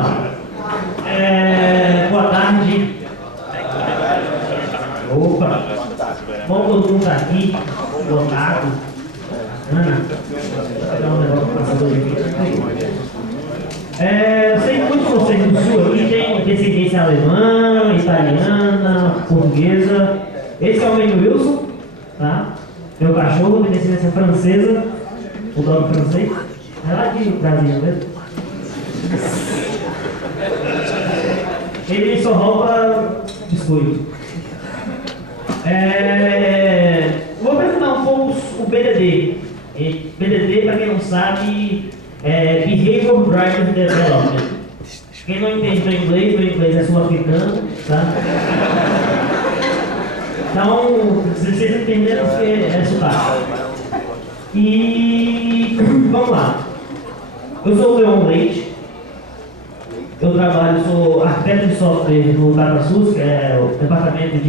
final. Boa tarde. Opa. Bom, todo mundo tá aqui. Lotado. Ana. Vou pegar um negócio para passador aqui. Eu sei que muitos de vocês do Sul aqui têm descendência alemã, italiana, portuguesa. Esse é o menino Wilson, tá? Meu cachorro tem descendência francesa, o dog francês. É lá de Brasília mesmo. Ele só rouba biscoito. Vou apresentar um pouco o BDD. BDD, para quem não sabe, é Behavior Driven Development. Quem não entende meu inglês é sul-africano, tá? Então, se vocês entenderam, é sotaque. E vamos lá. Eu sou o Leon Leite. Eu trabalho, sou arquiteto de software no DataSUS, que é o departamento do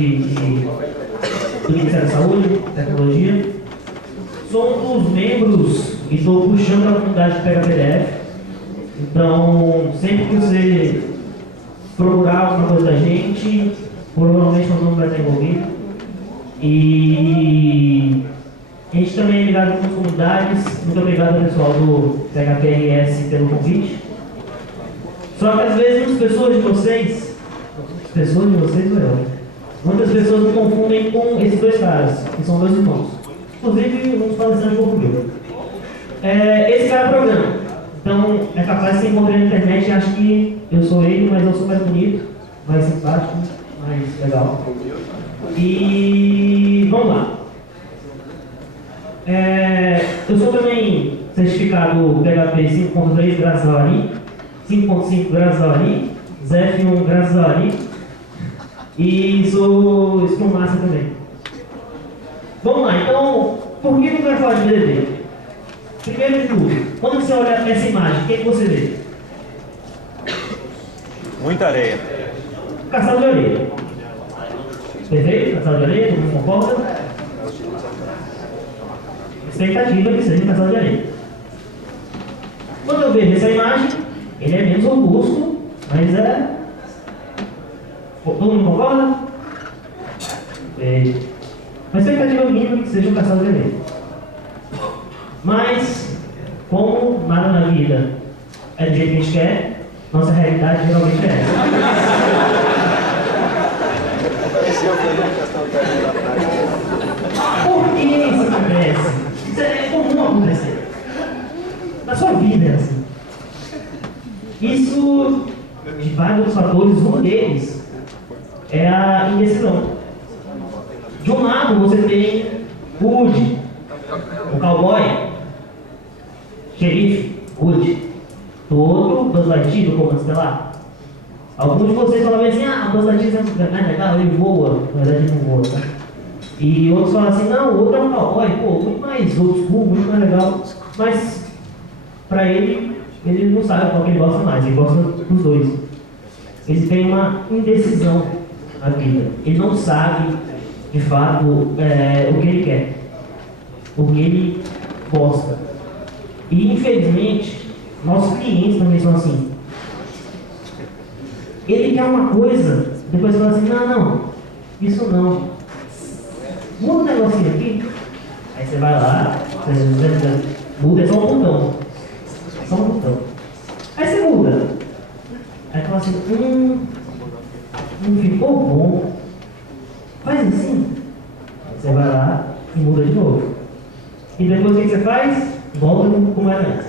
Ministério da Saúde, Tecnologia. Sou um dos membros e estou puxando a comunidade de PHPDF. Então, sempre que você procurar alguma coisa da gente, provavelmente o nome vai estar envolvido. E a gente também é ligado com as comunidades. Muito obrigado ao pessoal do PHPRS pelo convite. Só que às vezes muitas pessoas de vocês muitas pessoas me confundem com esses dois caras, que são dois irmãos. Inclusive, uns palestrantes portugueses. Esse cara é programa. Então, é capaz de você encontrar na internet e acha que eu sou ele, mas eu sou mais bonito, mais simpático, mais legal. E vamos lá. Eu sou também certificado PHP 5.3 graças ao Ari, 5.5 graças ao Ari, ZF1 graças ao Ari, e sou Scrum Master também. Vamos lá, então, por que eu quero falar de BDD? Primeiro de tudo, quando você olha essa imagem, o que você vê? Muita areia. Caçado de areia. Perfeito? Caçado de areia, todo mundo concorda? Expectativa que seja caçado de areia. Quando eu vejo essa imagem, ele é menos robusto, mas é... Todo mundo concorda? Perfeito. A expectativa mínima que seja um caçado de areia. Mas, como nada na vida é do jeito que a gente quer, nossa realidade geralmente é essa. Por que isso acontece? Isso é comum acontecer. Na sua vida é assim. Isso, de vários fatores, um deles é a indecisão. De um lado você tem o Woody, o cowboy, xerife, Woody, do outro, Buzz Lightyear do Comando Estelar. Alguns de vocês falam assim, o Buzz Lightyear é mais legal, ele voa, na verdade ele não voa, tá? E outros falam assim, não, o outro é um cowboy, muito mais old school, muito mais legal. Mas, pra ele não sabe qual que ele gosta mais, ele gosta dos dois. Ele tem uma indecisão na vida, ele não sabe de fato o que ele quer, o que ele gosta. E infelizmente, nossos clientes também são assim. Ele quer uma coisa, depois fala assim, não, isso não. Muda um negocinho aqui, aí você vai lá, você muda, é só um botão. Só um botão. Aí você muda. Aí fala assim, não ficou bom. Faz assim. Você vai lá e muda de novo. E depois o que você faz? Volta como era antes.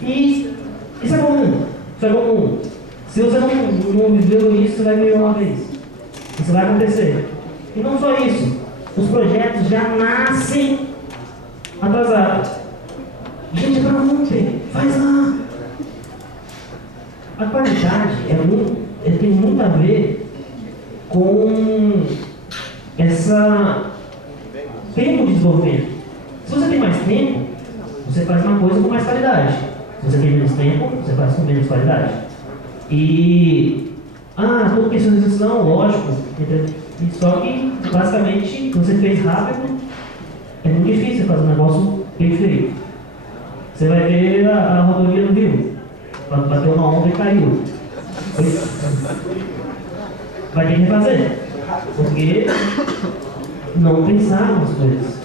E isso é comum. Isso é comum. Se você não viveu isso, você vai viver uma vez. Isso vai acontecer. E não só isso. Os projetos já nascem atrasados. Gente, é para ontem. Faz lá. A qualidade tem muito a ver com essa tempo de desenvolvimento. Se você tem mais tempo, você faz uma coisa com mais qualidade. Se você tem menos tempo, você faz com menos qualidade. E tudo questão de execução, lógico. Só que basicamente, se você fez rápido, é muito difícil fazer um negócio bem feito. Você vai ver a rodovia do Rio. Bateu uma onda e caiu. Vai ter que refazer. Porque não pensaram as coisas.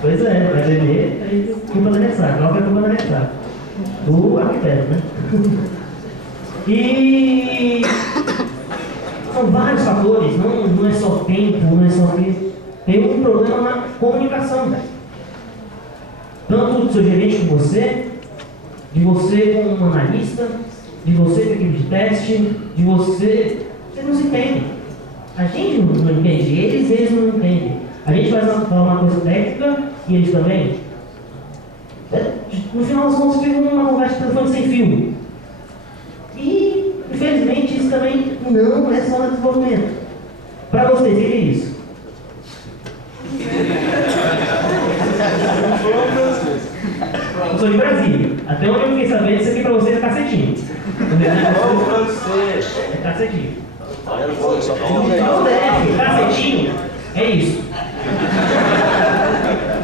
Pois é, vai beber, aí culpa da ressaca. Qual que é a culpa da ressaca? Do arquiteto, né? E são vários fatores, não é só tempo, não é só que tem um problema na comunicação. Tanto do seu gerente com você, de você com um analista, de você com a equipe de teste, de você. Vocês não se entendem. A gente não entende, eles não entendem. A gente vai falar uma coisa técnica e eles também. No final das contas, fica uma conversa de telefone sem fio. E, infelizmente, isso também não é só no desenvolvimento. Para vocês, o que é isso? Eu sou de Brasília. Até onde eu fiquei sabendo, isso aqui para vocês é cacetinho. É cacetinho. Não deve, cacetinho é isso.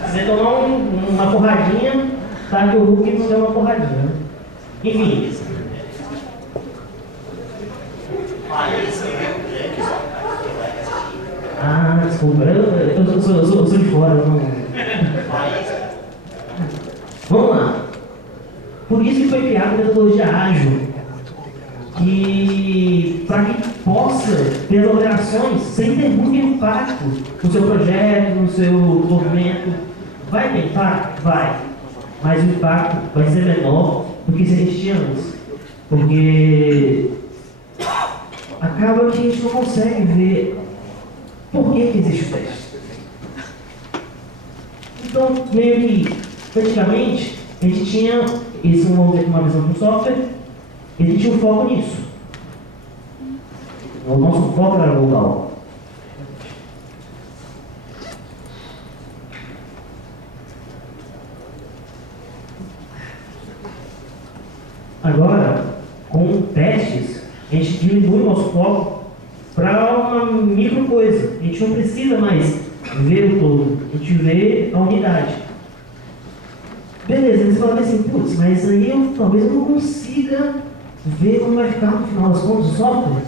Você tomar uma porradinha, tá que o Hulk não deu uma porradinha. Né? Enfim. Ah, desculpa, eu sou de fora, eu não. Vamos lá. Por isso que foi criada a metodologia ágil. E para que possa ter as alterações sem ter muito impacto no seu projeto, no seu desenvolvimento. Vai ter impacto? Vai. Mas o impacto vai ser menor do que se a gente tinha antes. Porque acaba que a gente não consegue ver por que existe o teste. Então, meio que, praticamente, a gente tinha, isso vamos dizer, uma visão de um software, e a gente tinha um foco nisso. O nosso foco era global. Agora, com testes, a gente diminui o nosso foco para uma micro coisa. A gente não precisa mais ver o todo, a gente vê a unidade. Beleza, você fala assim, putz, mas aí talvez eu não consiga ver como vai ficar no final das contas o software.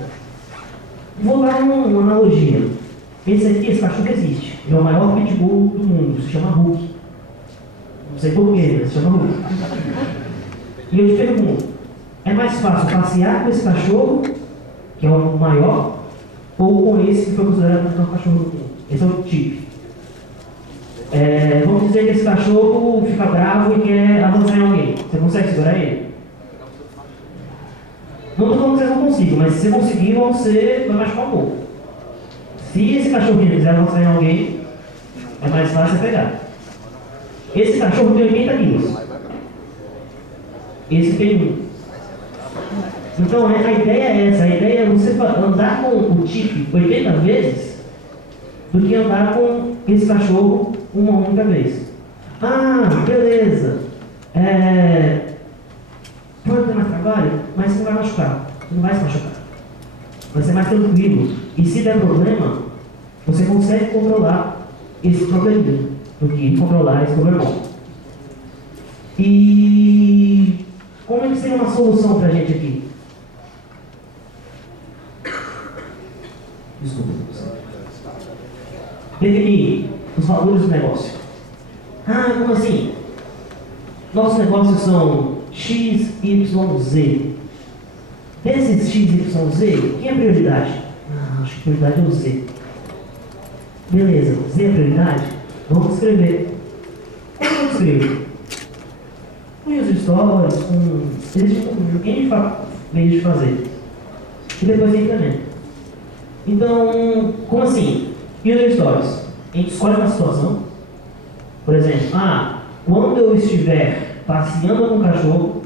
Vou dar uma analogia. Esse cachorro existe. Ele é o maior pitbull do mundo, se chama Hulk. Não sei porquê, mas se chama Hulk. E eu te pergunto, é mais fácil passear com esse cachorro, que é o maior, ou com esse que foi considerado o maior cachorro do mundo? Esse é o tipo. Vamos dizer que esse cachorro fica bravo e quer avançar em alguém. Você consegue segurar ele? Não estou falando que você não consiga, mas se você conseguir, você vai machucar um pouco. Se esse cachorrinho quiser avançar em alguém, é mais fácil você pegar. Esse cachorro tem 80 quilos. Esse tem 1. Então a ideia é essa, a ideia é você andar com o tique 80 vezes do que andar com esse cachorro uma única vez. Ah, beleza. Pode ter mais trabalho, mas você não vai machucar. Você não vai se machucar. Vai ser mais tranquilo. E se der problema, você consegue controlar esse probleminha do que controlar esse problema. E como é que seria uma solução para a gente aqui? Desculpa. Definir os valores do negócio. Ah, como assim? Nossos negócios são X, Y, Z. Desses X, Y, Z, quem é a prioridade? Acho que a prioridade é o Z. Beleza, Z é a prioridade? Vamos escrever. Como eu escrevo? Com user stories, com N meios de fazer. E depois implementa. Então, como assim? User stories. A gente escolhe uma situação. Por exemplo, quando eu estiver passeando com o cachorro,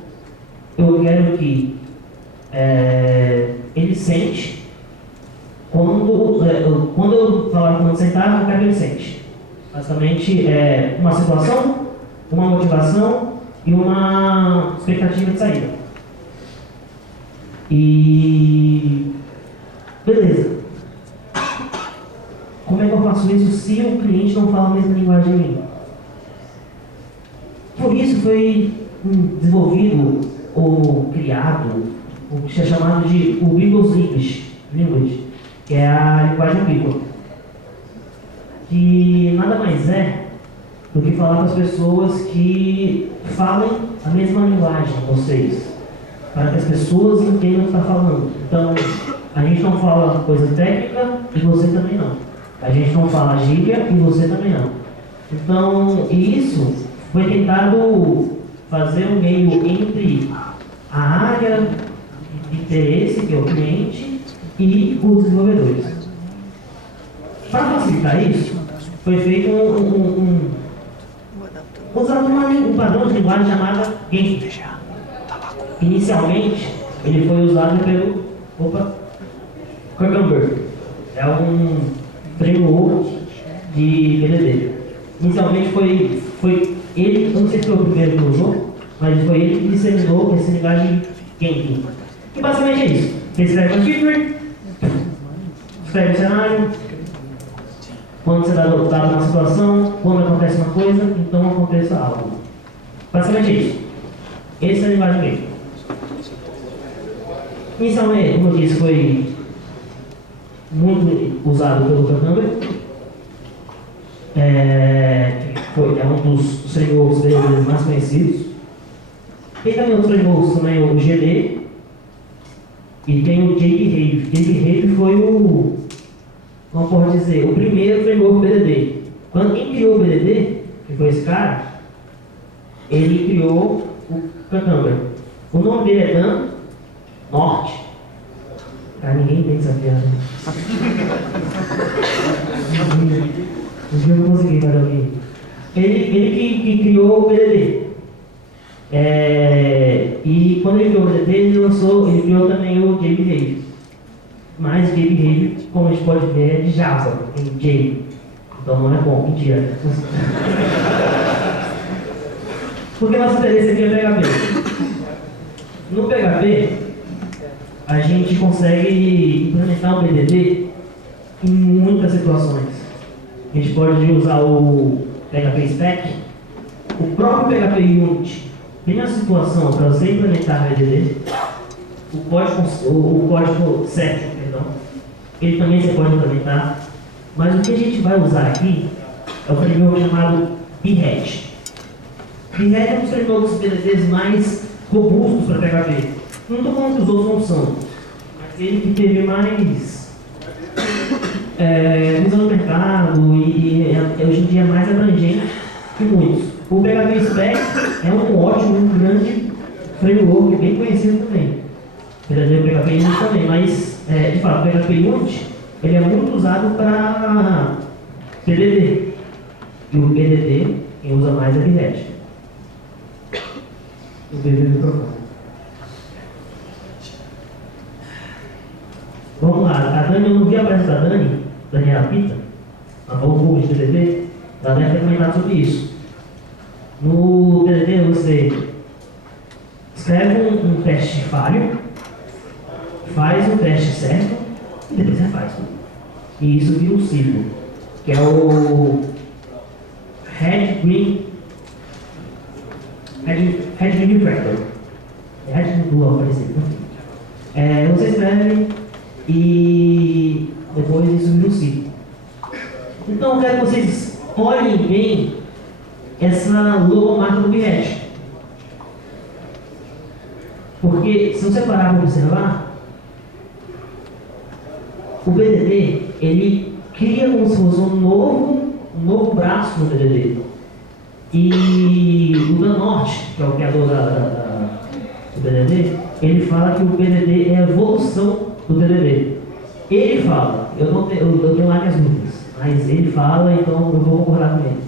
eu quero que ele sente. Quando eu falar quando sentar, eu quero que ele sente. Basicamente, é uma situação, uma motivação e uma expectativa de saída. E beleza. Como é que eu faço isso se o cliente não fala a mesma linguagem de mim? Por isso foi desenvolvido ou criado o que é chamado de o Bible's Language, que é a linguagem bíblica, que nada mais é do que falar para as pessoas que falem a mesma linguagem, vocês, para que as pessoas entendam o que está falando. Então, a gente não fala coisa técnica e você também não. A gente não fala gíria e você também não. Então, isso foi tentado fazer um meio entre a área de interesse, que é o cliente, e os desenvolvedores. Para facilitar isso, foi feito usando um padrão de linguagem chamado GAME. Inicialmente, ele foi usado pelo Cucumber. É um framework de BDD. Inicialmente foi ele, não sei se foi o primeiro que usou, mas foi ele que disseminou essa linguagem GAME. E basicamente é isso. Você escreve uma feature, escreve um cenário, quando você dá uma situação, quando acontece uma coisa, então aconteça algo. Basicamente é isso. Essa é a linguagem GAME. Inicialmente, como eu disse, foi muito usado pelo Cucumber. É um dos frameworks deles mais conhecidos. Tem também outros frameworks, também o GD, e tem o JB Rave foi como pode dizer, o primeiro framework BDD. Quem criou o BDD, que foi esse cara, ele criou o Cucumber. O nome dele é Dan Norte. Cara, ninguém tem essa piada. Um dia eu não consegui fazer alguém. Ele que criou o BDD. E quando ele criou o BDD, ele criou também o JB Rave. Mas JB Rave, como a gente pode ver, é de Java, em J. Então não é bom, mentira. Porque nosso interesse aqui é PHP. No PHP, a gente consegue implementar o BDD em muitas situações. A gente pode usar o PHP Spec, o próprio PHP Unit. Tem a situação para você implementar o BDD, o código certo, ele também você pode implementar. Mas o que a gente vai usar aqui é o framework chamado Behat. Behat é um dos frameworks BDDs mais robustos para PHP. Não estou falando que os outros não são, mas ele que teve mais visão do mercado e hoje em dia é mais abrangente que muitos. O PHP Spec é um ótimo, um grande framework, bem conhecido também. Verdadeiro PHP Unit também, mas de fato, o PHP Unit ele é muito usado para BDD. E o BDD, quem usa mais é Behat. O BDD do microfone. Vamos lá, a Dani, eu não vi a palestra da Daniela Pita, ela falou um pouco de BDD, ela deve ter comentado sobre isso. No BDD você escreve um teste falho, faz o teste certo e depois refaz. E isso vira um ciclo, que é o Red Green Refactor. Red Blue, parecido. Você escreve e depois isso vira um ciclo. Então eu quero que vocês olhem bem essa logomarca do Behat. Porque se você parar para observar, o BDD, ele cria como se fosse um novo braço no BDD. E o Dan Norte, que é o criador do BDD, ele fala que o BDD é a evolução do BDD. Ele fala, eu tenho lá minhas dúvidas, mas ele fala, então eu vou concordar com ele.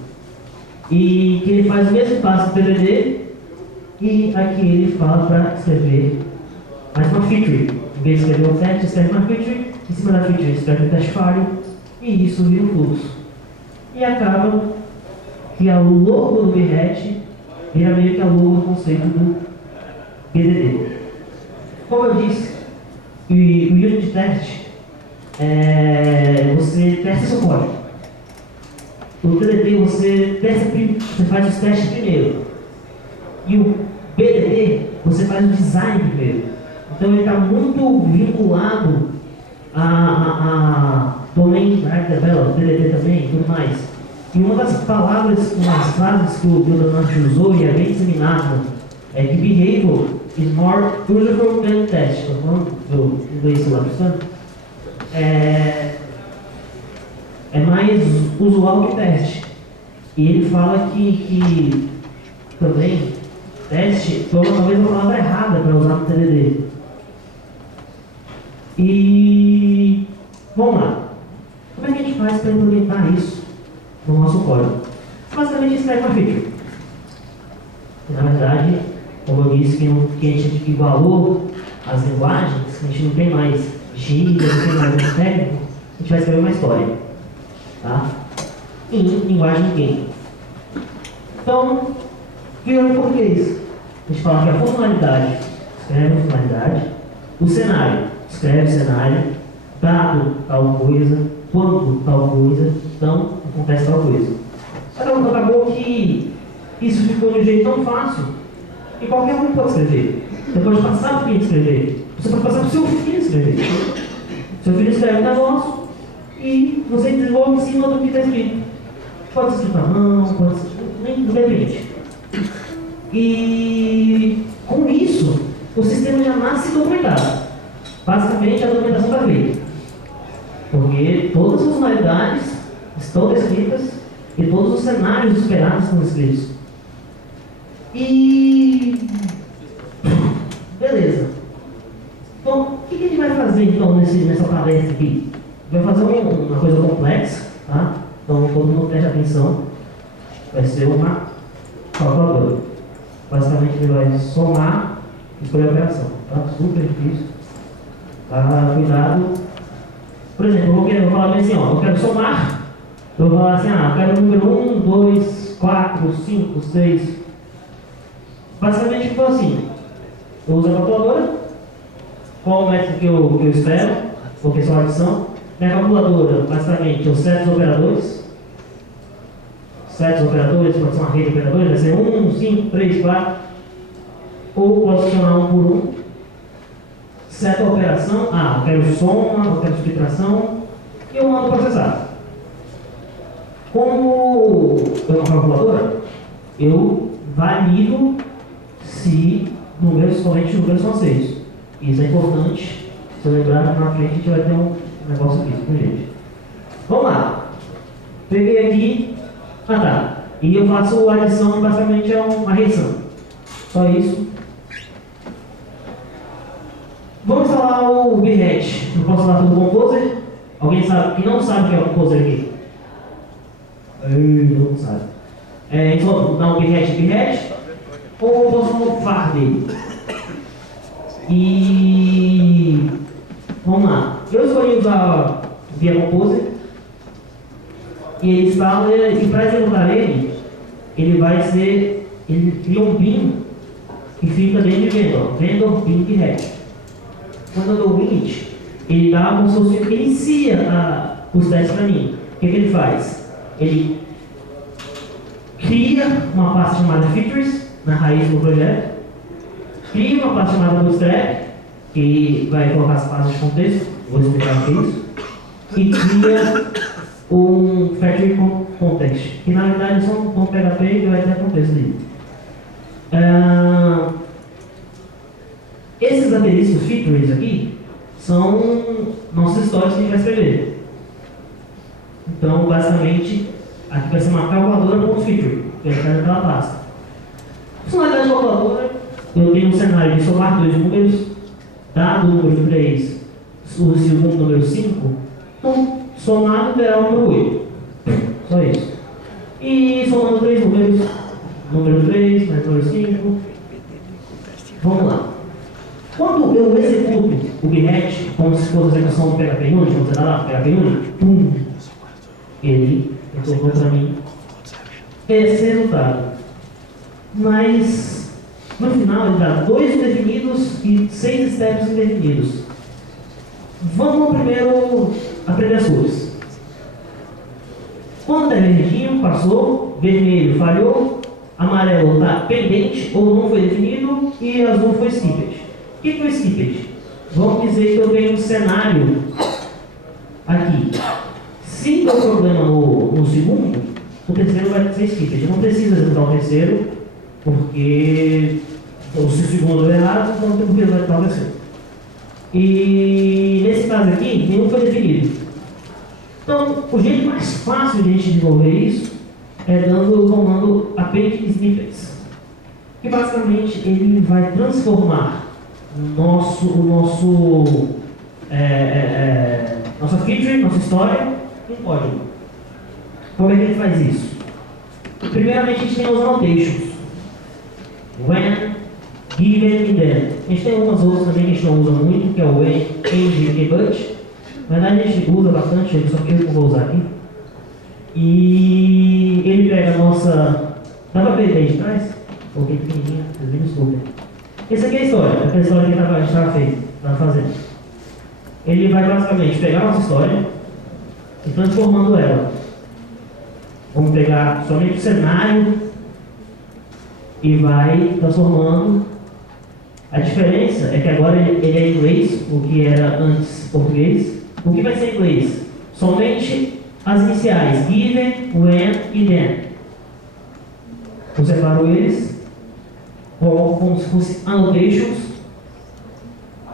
E que ele faz o mesmo passo do BDD, e aqui ele fala para escrever mais uma feature. Em vez de escrever um teste, escreve uma feature, em cima da feature escreve um teste falho, e isso vira um fluxo. E acaba que a logo do Behat vira meio que a logo do conceito do BDD. Como eu disse, o unit test, você testa seu código. O BDD você faz os testes primeiro. E o PDD, você faz o design primeiro. Então ele está muito vinculado a Domain Drive Development, PDD também e tudo mais. E uma das palavras, umas frases que o Leonardo usou e é bem disseminada é que behavior is more useful than test. Estou falando do inglês lá, é mais usual que teste. E ele fala que também teste foi talvez uma palavra errada para usar no TDD. E vamos lá. Como é que a gente faz para implementar isso no nosso código? Basicamente escreve uma feature. Na verdade, como eu disse, que a gente igualou as linguagens, a gente não tem mais gíria, não tem mais um técnico, a gente vai escrever uma história. Tá? Em linguagem game. Então, virou em português. A gente fala que a funcionalidade, escreve a funcionalidade, o cenário, escreve cenário, dado tal coisa, quando tal coisa, então acontece tal coisa. Então, acabou que isso ficou de um jeito tão fácil que qualquer um pode escrever. Você pode passar para o filho escrever. Você pode passar para o seu filho escrever. Seu filho escreve um negócio e você desenvolve em cima do que está escrito. Pode ser escrito à mão, pode ser... nem depende. E com isso, o sistema já nasce documentado. Basicamente, a documentação está feita. Porque todas as funcionalidades estão descritas e todos os cenários esperados estão escritos. E... beleza. Então, o que a gente vai fazer então nessa palestra aqui? Vai fazer uma coisa complexa, tá? Então todo mundo preste atenção. Vai ser uma calculadora. Basicamente ele vai somar e escolher a operação. Tá? Super difícil. Tá? Cuidado. Por exemplo, eu vou falar bem assim, ó, eu quero somar. Eu vou falar assim, eu quero o número 1, 2, 4, 5, 6. Basicamente ficou assim. Eu uso a calculadora. Qual o método que eu espero? Porque é só adição. Minha calculadora, basicamente, eu seto os operadores. Sete operadores, pode ser uma rede de operadores, vai ser 1, 5, 3, 4. Ou posso adicionar um por um. Seta a operação. Eu quero soma, eu quero subtração. E eu mando processar. Como eu tenho uma calculadora, eu valido se somente números são aceitos. Isso é importante. Se eu lembrar que na frente a gente vai ter um negócio aqui, gente. Vamos lá. Peguei aqui. E eu faço a adição, basicamente é uma reação. Só isso. Vamos instalar o Behat. Eu posso instalar tudo o Composer. Alguém sabe que não sabe o que é o Composer aqui? Não sabe. Então, dá um Behat. Ou eu posso mofar dele. E vamos lá. Eu escolhi usar via Composer. E ele instala, e para executar ele cria um bin que fica dentro de vendor bin Behat. Quando eu dou o init, ele dá como se fosse, inicia os testes para mim. O que ele faz? Ele cria uma pasta chamada features na raiz do projeto, cria uma pasta chamada bootstrap, que vai colocar as pastas de contexto, vou explicar o que é isso, e cria um factory context, que na verdade é só um PHP que vai ter contexto ali. Esses asteriscos features aqui são nossas histórias que a gente vai escrever. Então, basicamente, aqui vai ser uma calculadora.feature, que vai estar naquela pasta. Funcionalidade de calculadora, eu tenho um cenário de somar dois números, dado o número 3, o segundo número 5, então, somado terá o número 8. Só isso. E somando três números, número 3 mais número 5. Vamos lá. Quando eu executo o Behat, como se fosse a execução do PHP Unit, quando você dá lá, PHP Unit, ele retornou para mim esse resultado. Mas, no final, ele dá 2 indefinidos e 6 steps indefinidos. Vamos primeiro aprender as cores. Quando está verdinho, passou, vermelho falhou, amarelo está pendente ou não foi definido, e azul foi snippet. O que foi snippet? Vamos dizer que eu tenho um cenário aqui. Se der problema no segundo, o terceiro vai ser snippet. Não precisa executar o terceiro, porque se o segundo deu errado, então o primeiro vai executar o terceiro. E nesse caso aqui, nenhum foi definido. Então, o jeito mais fácil de a gente desenvolver isso é dando o comando append snippets, que basicamente ele vai transformar nossa feature, nossa história, em código. Como é que ele faz isso? Primeiramente, a gente tem os annotations. When, given e then. A gente tem algumas outras também que a gente não usa muito, que é o when, end e but. Na verdade, a gente usa bastante, só que eu não vou usar aqui. E ele pega a nossa... Dá pra ver aí de trás? Coloquei pequenininha, vocês me desculpem. Essa aqui é a história, aquela história que a gente estava fazendo. Ele vai basicamente pegar a nossa história e transformando ela. Vamos pegar somente o cenário e vai transformando. A diferença é que agora ele é em inglês, o que era antes português. O que vai ser em inglês? Somente as iniciais, given, when e then. Eu separo eles como se fossem annotations.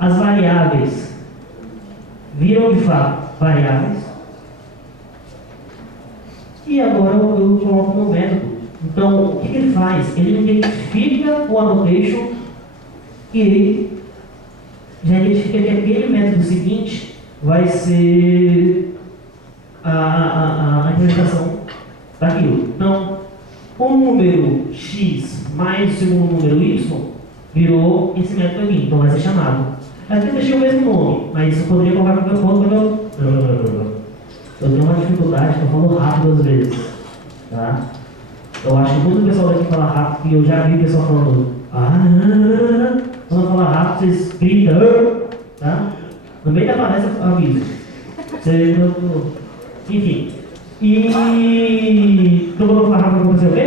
As variáveis viram de fato variáveis. E agora eu coloco no método. Então, o que ele faz? Ele identifica o annotation e ele já identifica que aquele método seguinte vai ser a implementação daquilo. Então, o número x mais o segundo número y virou esse método aqui, então vai ser chamado. Aqui eu deixei o mesmo nome, mas eu poderia colocar qualquer coisa. Eu tenho uma dificuldade, eu falo rápido às vezes. Tá? Eu acho que muito pessoal daqui fala rápido, e eu já vi o pessoal falando. Quando eu falar rápido, vocês gritam. Tá? No meio da palestra, aviso. Enfim. E. Então, quando eu falar rápido, vai acontecer o quê?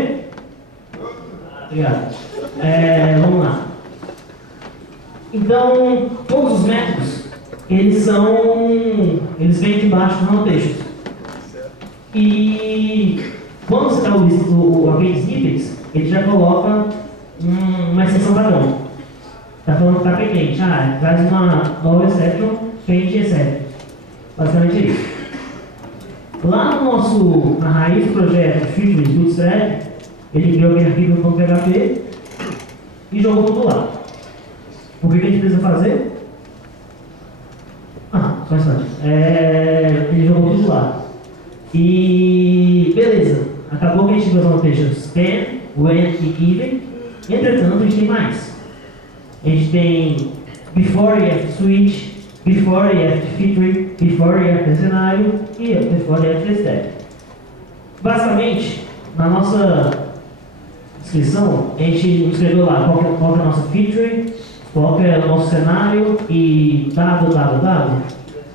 Obrigado. Vamos lá. Então, todos os métodos, eles vêm de baixo do annotation. E quando você está o append snippets, ele já coloca uma exceção padrão. Está falando que está pendente. Traz uma nova exception, pend exception. Basicamente é isso. Lá na raiz do projeto Features Bootstrap, ele criou aquele arquivo.php e jogou tudo lá. O que a gente precisa fazer? Só um instante. Ele jogou tudo lá. E beleza. Acabou que a gente viu as annotations then, when e given. Entretanto, a gente tem mais. A gente tem before e after switch, before e after feature, before e after cenário e before e after step. Basicamente, na nossa descrição, a gente escreveu lá qual é a nossa feature, qual é o nosso cenário e dado.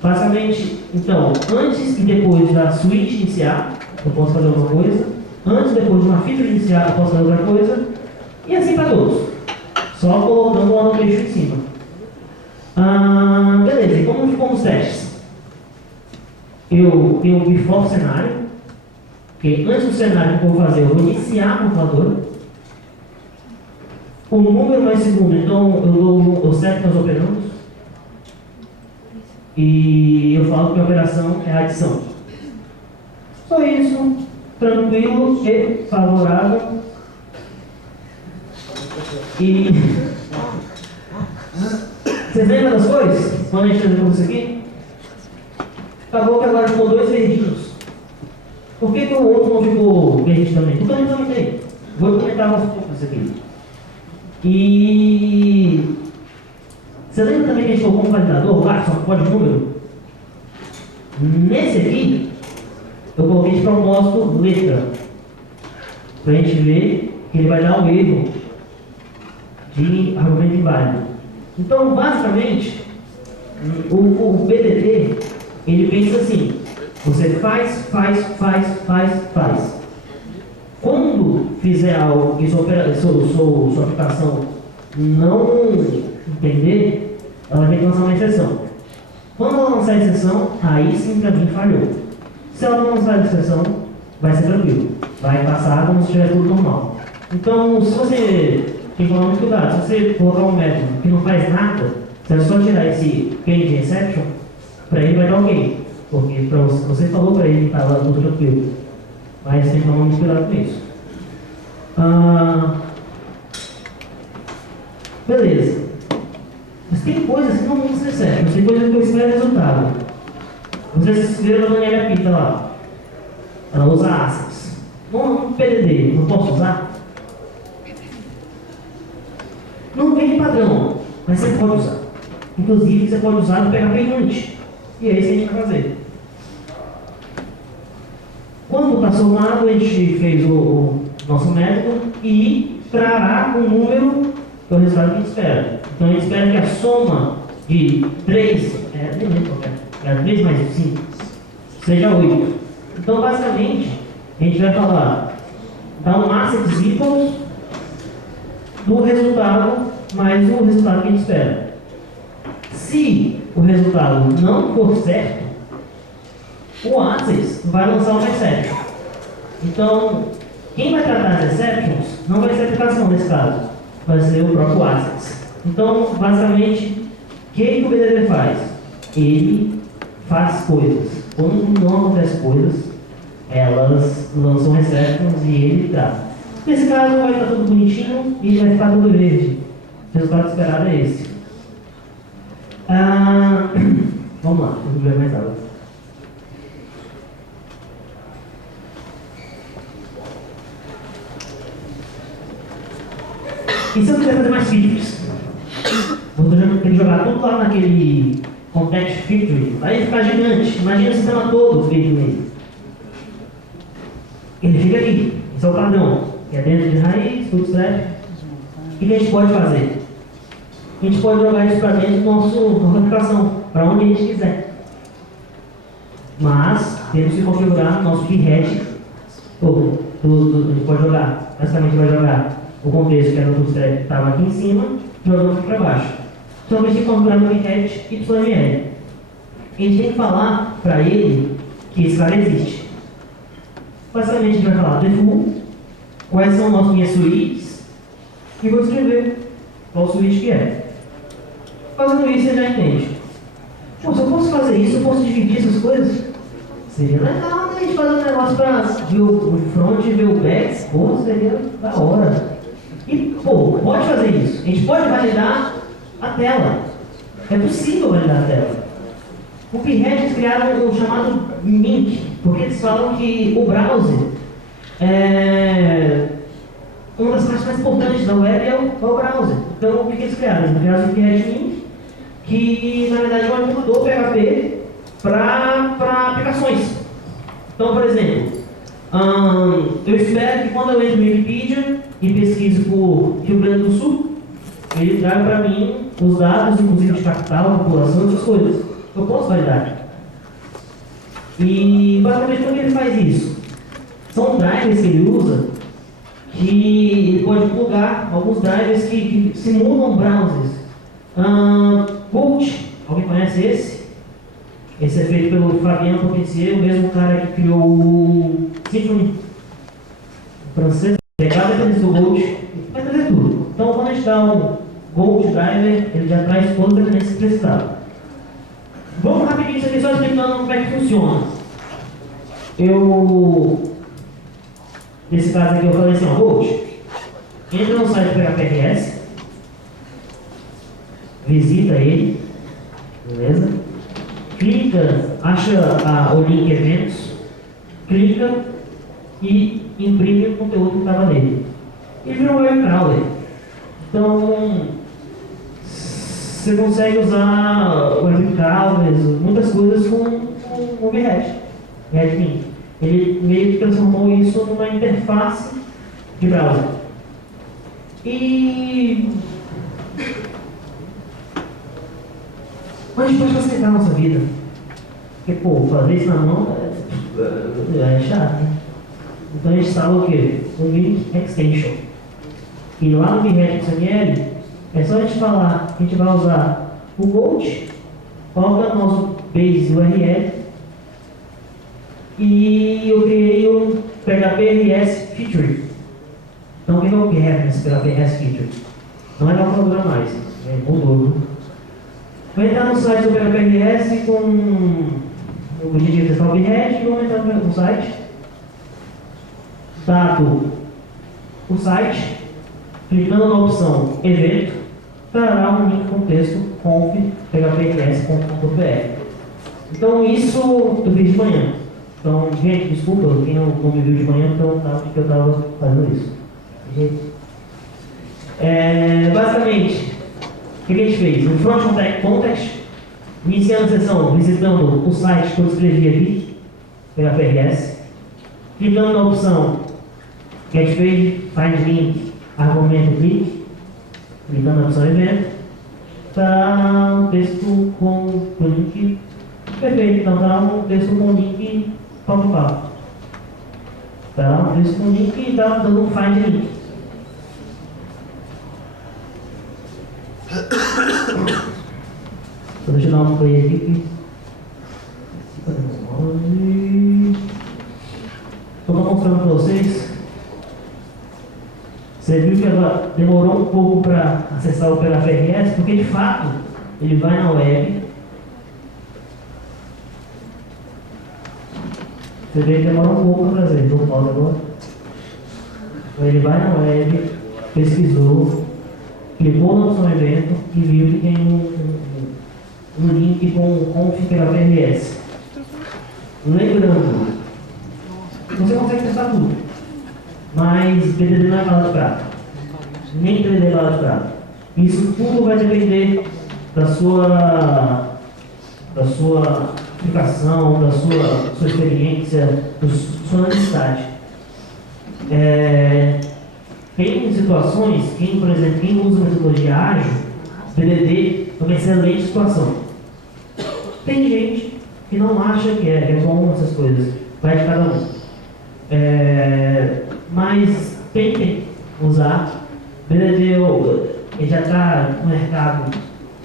Basicamente, então, antes e depois da switch iniciar, eu posso fazer alguma coisa. Antes e depois de uma feature iniciar, eu posso fazer outra coisa. E assim para todos. Só colocando o annotation em cima. Beleza, e como ficam os testes? Eu tenho o before cenário, que antes do cenário que eu vou fazer, eu vou iniciar a calculadora. O número mais segundo, então eu seto meus operandos e eu falo que a operação é a adição. Só isso, tranquilo e favorável. E vocês lembram das coisas? Quando a gente fez isso aqui? Acabou que agora ficou 2 verdinhos. Por que o outro não ficou verde também? Porque eu não tem. Vou comentar aos poucos isso aqui. E você lembra também que a gente colocou um validador lá, só pode número? Nesse aqui, eu coloquei de propósito letra, para a gente ver que ele vai dar um erro de argumento inválido. Então, basicamente, o BDD, ele pensa assim: você faz. Quando fizer algo e sua aplicação não entender, ela tem que lançar uma exceção. Quando ela lançar a exceção, aí sim para mim falhou. Se ela não lançar a exceção, vai ser tranquilo. Vai passar como se estiver tudo normal. Então, se você tem que tomar muito cuidado, se você colocar um método que não faz nada, você vai só tirar esse page exception, para ele vai dar ok. Porque você falou para ele que estava tudo tranquilo. Mas tem que tomar muito cuidado com isso. Beleza. Mas tem coisas que não vão ser certas, tem coisas que eu espero resultado. Você se inscreveu na Daniela Pita lá. Ela usa assets. Não PDD, não posso usar? Não vem de padrão, mas você pode usar. Inclusive, você pode usar no PHP Unity. E é isso que a gente vai fazer. Quando está somado, a gente fez o nosso método e trará um número que é o resultado que a gente espera. Então, a gente espera que a soma de 3, nem lembro qual é 3 mais 5, seja 8. Então, basicamente, a gente vai falar, dá um assets equals do resultado mais o resultado que a gente espera. Se o resultado não for certo, o assets vai lançar uma exception. Então, quem vai tratar as exceptions não vai ser a aplicação nesse caso, vai ser o próprio assets. Então, basicamente, o que o BDD faz? Ele faz coisas. Quando não acontece coisas, elas lançam exceptions e ele trata. Nesse caso, vai estar tudo bonitinho e vai ficar tudo verde. O resultado esperado é esse. Vamos lá, vamos ver mais água. E se eu quiser fazer mais features? Vou ter que jogar tudo lá naquele context feature. Aí fica gigante. Imagina o sistema todo feito nele. Ele fica aqui. Esse é o padrão. Que é dentro de raiz, bootstrap. O que a gente pode fazer? A gente pode jogar isso para dentro da nossa aplicação, para onde a gente quiser. Mas temos que configurar o nosso head. A gente pode jogar. Basicamente vai jogar o contexto que era o bootstrap que estava aqui em cima, jogando aqui para baixo. Então a gente tem que configurar no head YML. A gente tem que falar para ele que esse cara existe. Basicamente a gente vai falar default, quais são as minhas suítes, e vou escrever qual suíte que é. Fazendo isso, você já entende. Pô, se eu posso fazer isso, eu posso dividir essas coisas? Seria legal, né? A gente fazer um negócio para ver o front e ver o back. Pô, seria da hora. E, pô, pode fazer isso. A gente pode validar a tela. É possível validar a tela. O Pinhead eles criaram o chamado Mink, porque eles falam que o browser é uma das partes mais importantes da web é o browser. Então, o que eles criaram? Eles criaram o Pinhead Mink, que na verdade é um emulador PHP para aplicações. Então, por exemplo, eu espero que quando eu entro no Wikipedia e pesquiso por Rio Grande do Sul, ele traga para mim os dados, inclusive de capital, população, essas coisas. Eu posso validar. E basicamente como ele faz isso? São drivers que ele usa que ele pode plugar alguns drivers que simulam browsers. Bolt, alguém conhece esse? Esse é feito pelo Fabien Potentier, o mesmo cara que criou o Symfony francês. Pegar dependência do Bolt, vai trazer tudo. Então quando a gente dá um Bolt driver, ele já traz todas as dependências que precisava. Vamos rapidinho isso aqui, só explicando como é que funciona. Nesse caso aqui eu falei assim, ó, Bolt, entra no site PHPRS, visita ele, beleza? Clica, acha o link eventos, clica e imprime o conteúdo que estava nele. E vira um web crawler. Então, você consegue usar web crawlers, muitas coisas com o Redmine. Ele meio que transformou isso numa interface de browser. E a gente pode facilitar a nossa vida. Porque, pô, fazer isso na mão é chato, né? Então a gente instala o quê? Um Link Extension. E lá no XML É só a gente falar que a gente vai usar o Gold, coloca nosso base URL e eu criei um PHP-RS Feature. Então, o que é o reference PHP-RS Feature? Não é calculadora mais, mudou. Vou entrar no site do PHP-RS com o objetivo de testar o Red e vou entrar no site. Dado o site, clicando na opção Evento, trará um link com texto conf phprs.com.br. Então, isso eu fiz de manhã. Então, gente, desculpa, quem não me viu de manhã, então tá porque eu estava fazendo isso. Basicamente, o que a gente fez? No Front Context, iniciando a sessão visitando o site que eu escrevi aqui, PHPRS, clicando na opção Get Page, Find Link, Argumento Click, clicando na opção Evento, está um texto com link perfeito, então está um texto com link papo. Está um texto com link e está dando um Find Link. Deixa eu dar um play aqui. Estou mostrando para vocês. Você viu que ela demorou um pouco para acessar o PHPRS, porque de fato ele vai na web. Você vê que demora um pouco para trazer. Então pausa agora. Ele vai na web, pesquisou, clicou na opção evento e viu que tem um link com conf PHPRS. Lembrando, você consegue testar tudo, mas BDD não é bala de prata, nem 3D é bala de prata. Isso tudo vai depender da sua aplicação, da sua experiência, da sua necessidade. Tem situações, por exemplo, quem usa metodologia ágil, BDD é uma excelente situação. Tem gente que não acha que é bom essas coisas, vai de cada um. Mas tentem usar. BDD ele já está no mercado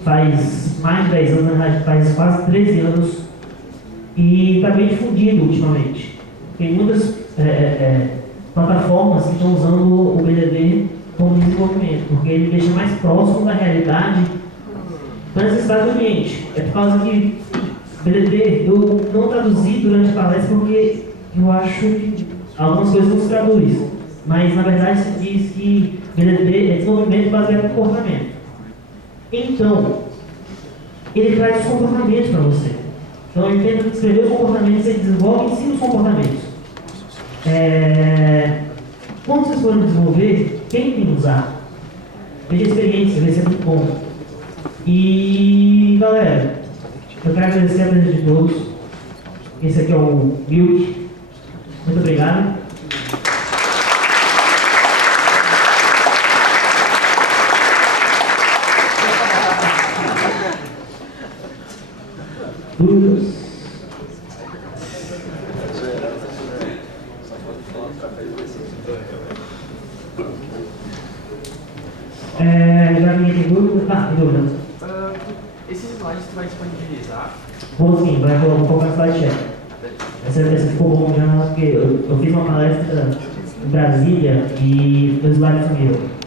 faz mais de 10 anos, faz quase 13 anos, e está bem difundido ultimamente. Tem muitas plataformas que estão usando o BDD como desenvolvimento, porque ele deixa mais próximo da realidade da necessidade do ambiente. É por causa que BDD eu não traduzi durante a palestra porque eu acho que algumas coisas não se traduzem, mas na verdade se diz que BDD é desenvolvimento baseado em comportamento. Então, ele traz os comportamentos para você. Então ele tenta descrever os comportamentos e ele desenvolve em si os comportamentos. Quando vocês forem desenvolver, tentem usar. Veja a experiência, vai ser muito bom. E galera, eu quero agradecer a presença de todos. Esse aqui é o Milk. Muito obrigado. Dúvidas? Já ninguém tem dúvida? Tem dúvida. Esses slides você vai disponibilizar? Vou sim, vai colocar no slide chat. Essa ficou bom já, porque eu fiz uma palestra em Brasília e os slides sumiram.